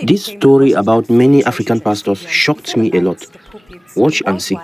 This story about many African pastors shocked me a lot. Watch and see.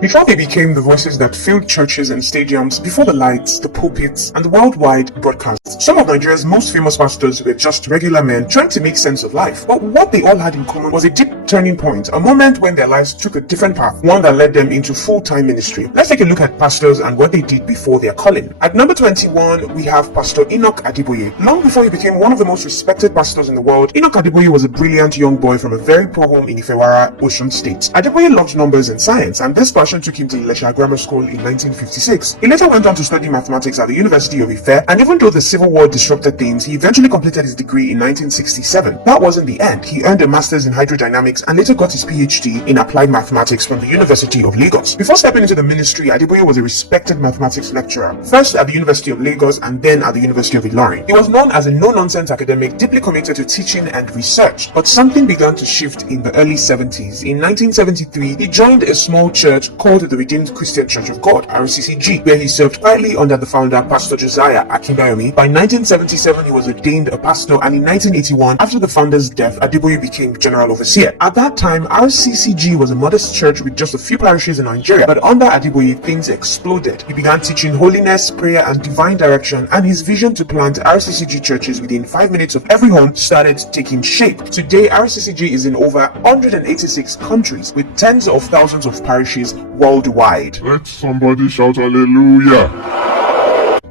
Before they became the voices that filled churches and stadiums, before the lights, the pulpits, and the worldwide broadcasts, some of Nigeria's most famous pastors were just regular men trying to make sense of life. But what they all had in common was a deep turning point, a moment when their lives took a different path, one that led them into full-time ministry. Let's take a look at pastors and what they did before their calling. At number 21, we have Pastor Enoch Adeboye. Long before he became one of the most respected pastors in the world, Enoch Adeboye was a brilliant young boy from a very poor home in Ifewara, Osun State. Adeboye loved numbers and science, and this passion took him to Ilesha Grammar School in 1956. He later went on to study mathematics at the University of Ife, and even though the Civil War disrupted things, he eventually completed his degree in 1967. That wasn't the end. He earned a master's in hydrodynamics and later got his PhD in applied mathematics from the University of Lagos. Before stepping into the ministry, Adeboye was a respected mathematics lecturer, first at the University of Lagos and then at the University of Ilorin. He was known as a no-nonsense academic, deeply committed to teaching and research, but something began to shift in the early 70s. In 1973, he joined a small church called the Redeemed Christian Church of God, RCCG, where he served quietly under the founder, Pastor Josiah Akinbayomi. By 1977, he was ordained a pastor, and in 1981, after the founder's death, Adeboye became general overseer. At that time, RCCG was a modest church with just a few parishes in Nigeria, but under Adeboye, things exploded. He began teaching holiness, prayer, and divine direction, and his vision to plant RCCG churches within 5 minutes of every home started taking shape. Today, RCCG is in over 186 countries with tens of thousands of parishes worldwide. Let somebody shout hallelujah.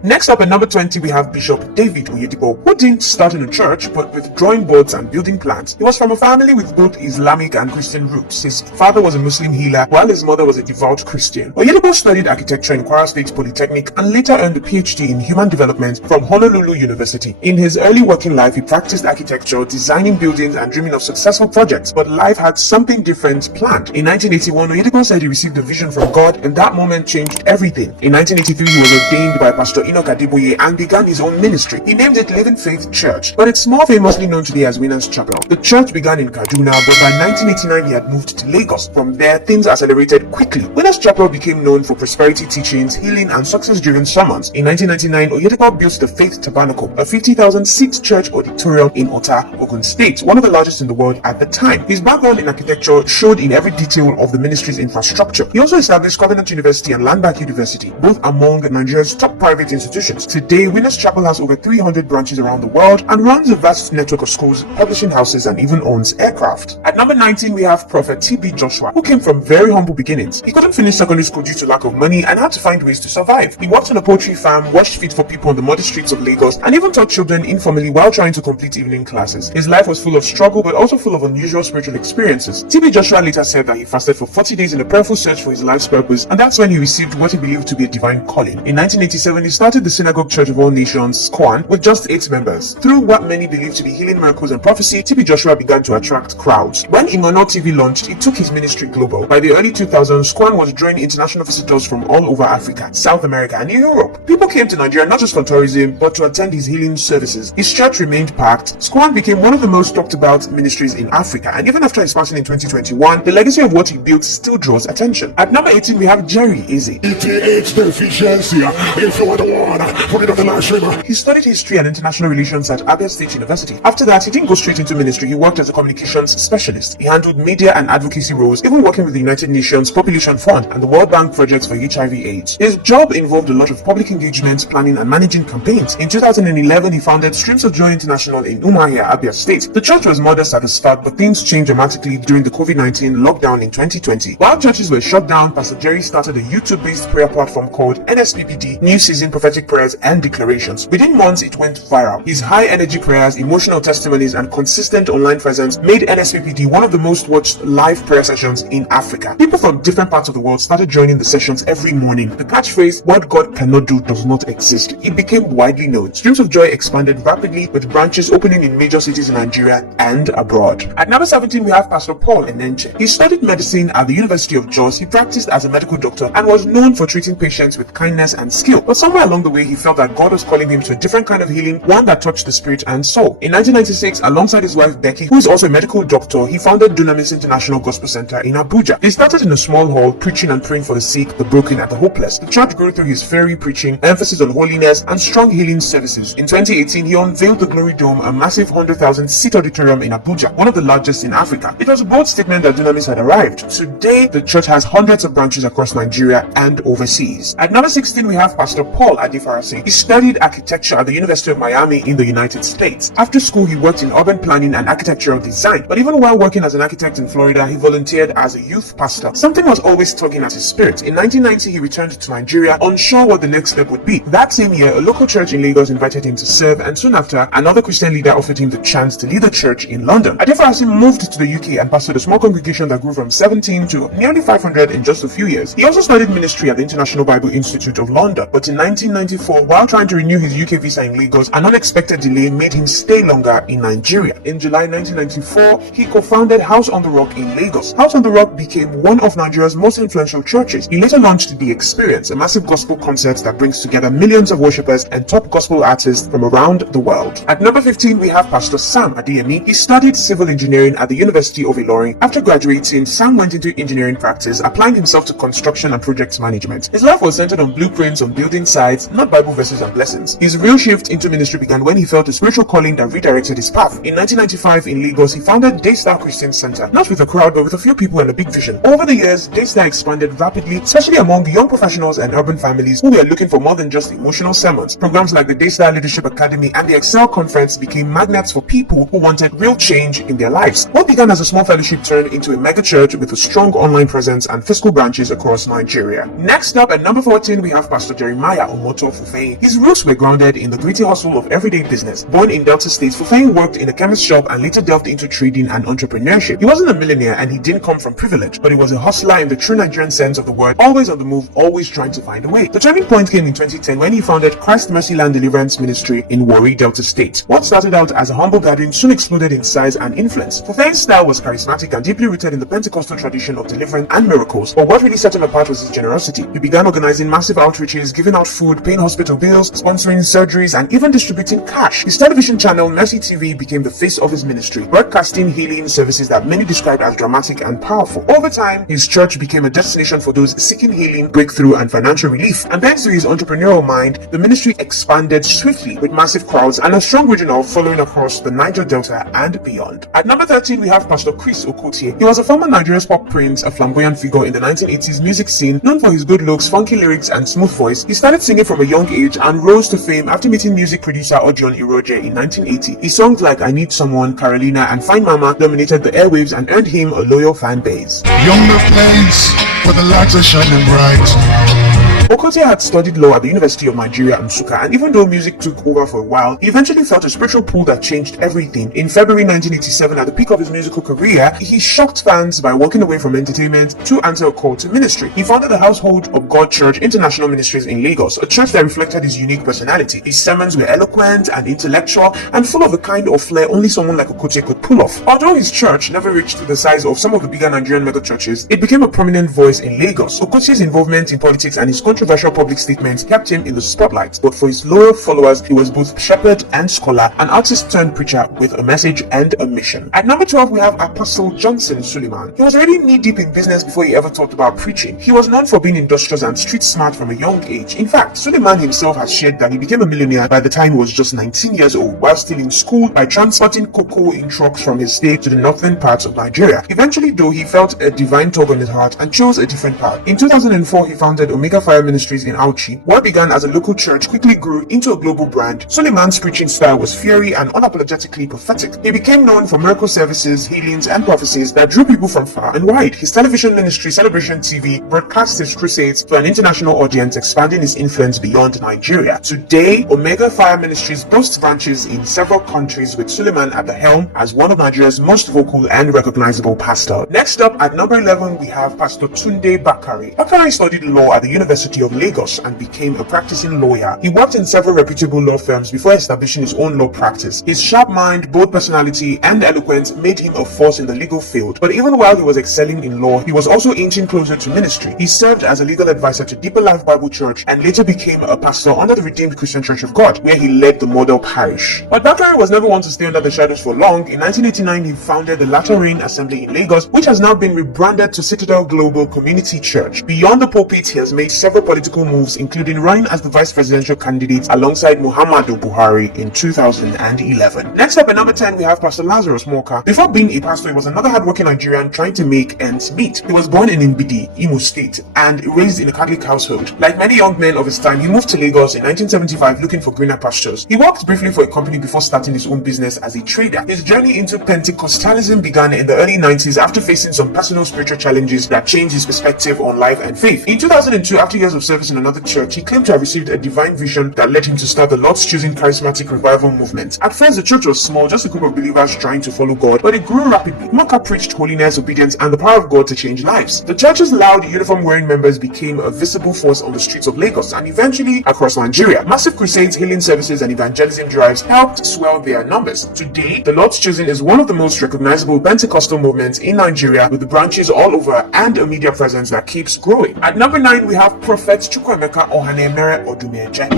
Next up at number 20, we have Bishop David Oyedepo, who didn't start in a church but with drawing boards and building plans. He was from a family with both Islamic and Christian roots. His father was a Muslim healer while his mother was a devout Christian. Oyedepo studied architecture in Kwara State Polytechnic and later earned a PhD in human development from Honolulu University. In his early working life, he practiced architecture, designing buildings and dreaming of successful projects, but life had something different planned. In 1981, Oyedepo said he received a vision from God, and that moment changed everything. In 1983, he was ordained by Pastor Enoch Adeboye and began his own ministry. He named it Living Faith Church, but it's more famously known today as Winners Chapel. The church began in Kaduna, but by 1989 he had moved to Lagos. From there, things accelerated quickly. Winners Chapel became known for prosperity teachings, healing, and success-driven sermons. In 1999, Oyedepo built the Faith Tabernacle, a 50,000-seat church auditorium in Ota, Ogun State, one of the largest in the world at the time. His background in architecture showed in every detail of the ministry's infrastructure. He also established Covenant University and Landmark University, both among Nigeria's top private institutions. Today, Winners Chapel has over 300 branches around the world and runs a vast network of schools, publishing houses, and even owns aircraft. At number 19, we have Prophet TB Joshua, who came from very humble beginnings. He couldn't finish secondary school due to lack of money and had to find ways to survive. He worked on a poultry farm, washed feet for people on the muddy streets of Lagos, and even taught children informally while trying to complete evening classes. His life was full of struggle, but also full of unusual spiritual experiences. TB Joshua later said that he fasted for 40 days in a prayerful search for his life's purpose, and that's when he received what he believed to be a divine calling. In 1987, he started the Synagogue Church of All Nations, SCOAN, with just 8 members. Through what many believe to be healing miracles and prophecy, TB Joshua began to attract crowds. When Emmanuel TV launched, it took his ministry global. By the early 2000s, SCOAN was drawing international visitors from all over Africa, South America, and Europe. People came to Nigeria not just for tourism, but to attend his healing services. His church remained packed. SCOAN became one of the most talked about ministries in Africa, and even after his passing in 2021, the legacy of what he built still draws attention. At number 18, we have Jerry Eze. ETH deficiency. If you want to warn, put it on the live stream. He studied history and international relations at Abia State University. After that, he didn't go straight into ministry. He worked as a communications specialist. He handled media and advocacy roles, even working with the United Nations Population Fund and the World Bank projects for HIV/AIDS. His job involved a lot of public engagement, planning, and managing campaigns. In 2011, he founded Streams of Joy International in Umuahia, Abia State. The church was modest at the start, but things changed dramatically during the COVID-19 lockdown in 2020. While churches were shut down, Pastor Jerry started a YouTube-based prayer platform called NSPPD, New Season Prophetic Prayers and Declarations. Within months, it went viral. His high-energy prayers, emotional testimonies, and consistent online presence made NSPPD one of the most watched live prayer sessions in Africa. People from different parts of the world started joining the sessions every morning. The catchphrase, "What God cannot do does not exist," it became widely known. Streams of Joy expanded rapidly, with branches opening in major cities in Nigeria and abroad. At number 17, we have Pastor Paul Enenche. He studied medicine at the University of Jos. He practiced as a medical doctor and was known for treating patients with kindness and skill. But somewhere along along the way, he felt that God was calling him to a different kind of healing, one that touched the spirit and soul. In 1996, alongside his wife Becky, who is also a medical doctor, he founded Dunamis International Gospel Center in Abuja. They started in a small hall, preaching and praying for the sick, the broken, and the hopeless. The church grew through his fiery preaching, emphasis on holiness, and strong healing services. In 2018, he unveiled the Glory Dome, a massive 100,000-seat auditorium in Abuja, one of the largest in Africa. It was a bold statement that Dunamis had arrived. Today, the church has hundreds of branches across Nigeria and overseas. At number 16, we have Pastor Paul Adefarasi. He studied architecture at the University of Miami in the United States. After school, he worked in urban planning and architectural design. But even while working as an architect in Florida, he volunteered as a youth pastor. Something was always tugging at his spirit. In 1990, he returned to Nigeria, unsure what the next step would be. That same year, a local church in Lagos invited him to serve, and soon after, another Christian leader offered him the chance to lead a church in London. Adefarasi moved to the UK and pastored a small congregation that grew from 17 to nearly 500 in just a few years. He also studied ministry at the International Bible Institute of London, but in 1994, while trying to renew his UK visa in Lagos, an unexpected delay made him stay longer in Nigeria. In July 1994, he co-founded House on the Rock in Lagos. House on the Rock became one of Nigeria's most influential churches. He later launched The Experience, a massive gospel concert that brings together millions of worshippers and top gospel artists from around the world. At number 15, we have Pastor Sam Adeyemi. He studied civil engineering at the University of Ilorin. After graduating, Sam went into engineering practice, applying himself to construction and project management. His life was centered on blueprints on building sites, not Bible verses and blessings. His real shift into ministry began when he felt a spiritual calling that redirected his path. In 1995 in Lagos, he founded Daystar Christian Center, not with a crowd but with a few people and a big vision. Over the years, Daystar expanded rapidly, especially among young professionals and urban families who were looking for more than just emotional sermons. Programs like the Daystar Leadership Academy and the Excel Conference became magnets for people who wanted real change in their lives. What began as a small fellowship turned into a mega church with a strong online presence and physical branches across Nigeria. Next up, at number 14, we have Pastor Jeremiah Omoto Fufeyin. His roots were grounded in the gritty hustle of everyday business. Born in Delta State, Fufeyin worked in a chemist shop and later delved into trading and entrepreneurship. He wasn't a millionaire and he didn't come from privilege, but he was a hustler in the true Nigerian sense of the word, always on the move, always trying to find a way. The turning point came in 2010 when he founded Christ Mercy Land Deliverance Ministry in Warri, Delta State. What started out as a humble garden soon exploded in size and influence. Fufeyin's style was charismatic and deeply rooted in the Pentecostal tradition of deliverance and miracles, but what really set him apart was his generosity. He began organizing massive outreaches, giving out food, paying hospital bills, sponsoring surgeries, and even distributing cash. His television channel, Mercy TV, became the face of his ministry, broadcasting healing services that many described as dramatic and powerful. Over time, his church became a destination for those seeking healing, breakthrough, and financial relief. And thanks to his entrepreneurial mind, the ministry expanded swiftly with massive crowds and a strong regional following across the Niger Delta and beyond. At number 13, we have Pastor Chris Okotie. He was a former Nigeria's pop prince, a flamboyant figure in the 1980s music scene, known for his good looks, funky lyrics, and smooth voice. He started singing from a young age and rose to fame after meeting music producer Odion Iroje in 1980. His songs like I Need Someone, Carolina, and Fine Mama dominated the airwaves and earned him a loyal fan base. Younger place where the lights are shining bright. Okotie had studied law at the University of Nigeria, Nsukka, and even though music took over for a while, he eventually felt a spiritual pull that changed everything. In February 1987, at the peak of his musical career, he shocked fans by walking away from entertainment to answer a call to ministry. He founded the Household of God Church International Ministries in Lagos, a church that reflected his unique personality. His sermons were eloquent and intellectual and full of a kind of flair only someone like Okotie could pull off. Although his church never reached the size of some of the bigger Nigerian mega churches, it became a prominent voice in Lagos. Okotie's involvement in politics and his controversial public statements kept him in the spotlight, but for his loyal followers, he was both shepherd and scholar, an artist turned preacher with a message and a mission. At number 12, we have Apostle Johnson Suleiman. He was already knee-deep in business before he ever thought about preaching. He was known for being industrious and street smart from a young age. In fact, Suleiman himself has shared that he became a millionaire by the time he was just 19 years old, while still in school, by transporting cocoa in trucks from his state to the northern parts of Nigeria. Eventually, though, he felt a divine tug on his heart and chose a different path. In 2004, he founded Omega Fire Ministries in Auchi. What began as a local church quickly grew into a global brand. Suleiman's preaching style was fiery and unapologetically prophetic. He became known for miracle services, healings, and prophecies that drew people from far and wide. His television ministry, Celebration TV, broadcast his crusades to an international audience, expanding his influence beyond Nigeria. Today, Omega Fire Ministries boasts branches in several countries, with Suleiman at the helm as one of Nigeria's most vocal and recognizable pastors. Next up, at number 11, we have Pastor Tunde Bakari. Bakari studied law at the University University of Lagos and became a practicing lawyer. He worked in several reputable law firms before establishing his own law practice. His sharp mind, bold personality, and eloquence made him a force in the legal field. But even while he was excelling in law, he was also inching closer to ministry. He served as a legal advisor to Deeper Life Bible Church and later became a pastor under the Redeemed Christian Church of God, where he led the model parish. But Bakare was never one to stay under the shadows for long. In 1989, he founded the Latter Rain Assembly in Lagos, which has now been rebranded to Citadel Global Community Church. Beyond the pulpit, he has made several political moves, including running as the vice presidential candidate alongside Muhammadu Buhari in 2011. Next up at number 10, we have Pastor Lazarus Moka. Before being a pastor, he was another hardworking Nigerian trying to make ends meet. He was born in Imbidi, Imo State, and raised in a Catholic household. Like many young men of his time, he moved to Lagos in 1975 looking for greener pastures. He worked briefly for a company before starting his own business as a trader. His journey into Pentecostalism began in the early 90s after facing some personal spiritual challenges that changed his perspective on life and faith. In 2002, after years of service in another church, he claimed to have received a divine vision that led him to start the Lord's Choosing Charismatic Revival movement. At first, the church was small, just a group of believers trying to follow God, but it grew rapidly. Moka preached holiness, obedience, and the power of God to change lives. The church's loud, uniform-wearing members became a visible force on the streets of Lagos and eventually across Nigeria. Massive crusades, healing services, and evangelism drives helped swell their numbers. Today, the Lord's Choosing is one of the most recognizable Pentecostal movements in Nigeria, with branches all over and a media presence that keeps growing. At number 9, we have Prophet Chukwuemeka Ohanemere Odumeje,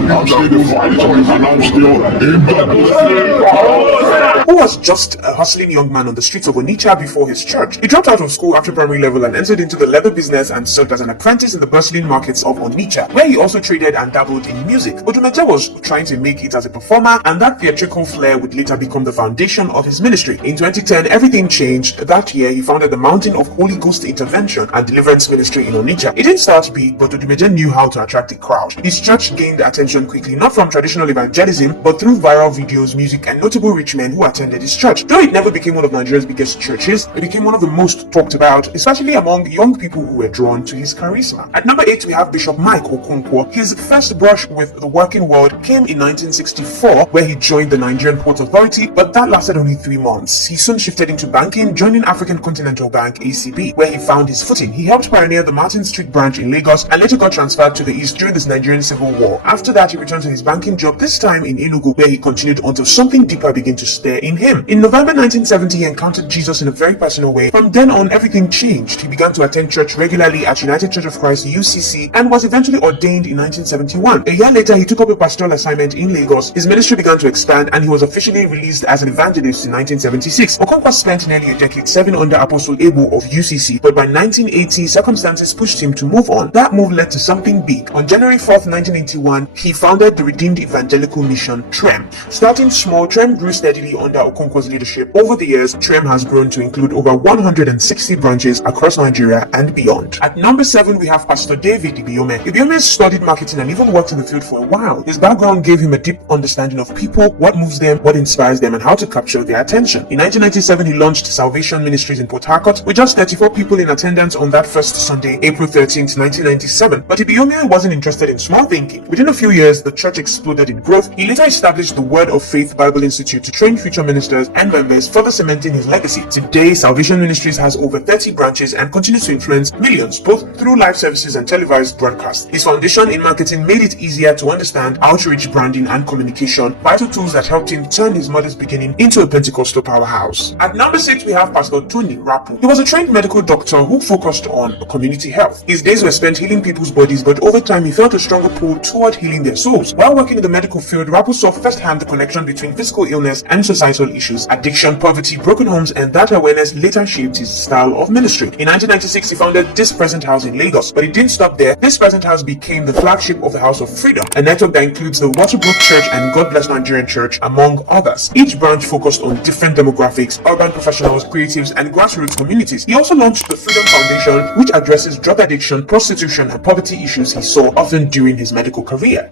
who was just a hustling young man on the streets of Onitsha before his church. He dropped out of school after primary level and entered into the leather business and served as an apprentice in the bustling markets of Onitsha, where he also traded and dabbled in music. Odumeje was trying to make it as a performer, and that theatrical flair would later become the foundation of his ministry. In 2010, everything changed. That year, he founded the Mountain of Holy Ghost Intervention and Deliverance Ministry in Onitsha. It didn't start big, but Odumeje knew how to attract a crowd. His church gained attention quickly, not from traditional evangelism, but through viral videos, music, and notable rich men who attended his church. Though it never became one of Nigeria's biggest churches, it became one of the most talked about, especially among young people who were drawn to his charisma. At number 8, we have Bishop Mike Okonkwo. His first brush with the working world came in 1964, where he joined the Nigerian Port Authority, but that lasted only 3 months. He soon shifted into banking, joining African Continental Bank (ACB), where he found his footing. He helped pioneer the Martin Street branch in Lagos and later got transferred to the east during the Nigerian Civil War. After that, he returned to his banking job, this time in Enugu, where he continued until something deeper began to stir in him. In November 1970, he encountered Jesus in a very personal way. From then on, everything changed. He began to attend church regularly at United Church of Christ (UCC) and was eventually ordained in 1971. A year later, he took up a pastoral assignment in Lagos. His ministry began to expand and he was officially released as an evangelist in 1976. Okonkwo spent nearly a decade serving under Apostle Ebu of UCC, but by 1980, circumstances pushed him to move on. That move led to something big. On January 4th, 1981, he founded the Redeemed Evangelical Mission, TREM. Starting small, TREM grew steadily under Okonkwo's leadership. Over the years, TREM has grown to include over 160 branches across Nigeria and beyond. At number 7, we have Pastor David Ibiome. Ibiome studied marketing and even worked in the field for a while. His background gave him a deep understanding of people, what moves them, what inspires them, and how to capture their attention. In 1997, he launched Salvation Ministries in Port Harcourt with just 34 people in attendance on that first Sunday, April 13th, 1997. But Ibiome wasn't interested in small thinking. Within a few years, the church exploded in growth. He later established the Word of Faith Bible Institute to train future ministers and members, further cementing his legacy. Today, Salvation Ministries has over 30 branches and continues to influence millions, both through live services and televised broadcasts. His foundation in marketing made it easier to understand outreach, branding, and communication, vital tools that helped him turn his modest beginning into a Pentecostal powerhouse. At number 6, we have Pastor Tony Rapu. He was a trained medical doctor who focused on community health. His days were spent healing people's bodies, but over time he felt a stronger pull toward healing their souls. While working in the medical field, Rapu saw firsthand the connection between physical illness and societal issues, addiction, poverty, broken homes, and that awareness later shaped his style of ministry. In 1996, he founded This Present House in Lagos, but it didn't stop there. This Present House became the flagship of the House of Freedom, a network that includes the Waterbrook Church and God Bless Nigerian Church, among others. Each branch focused on different demographics, urban professionals, creatives, and grassroots communities. He also launched the Freedom Foundation, which addresses drug addiction, prostitution, and poverty issues he saw often during his medical career.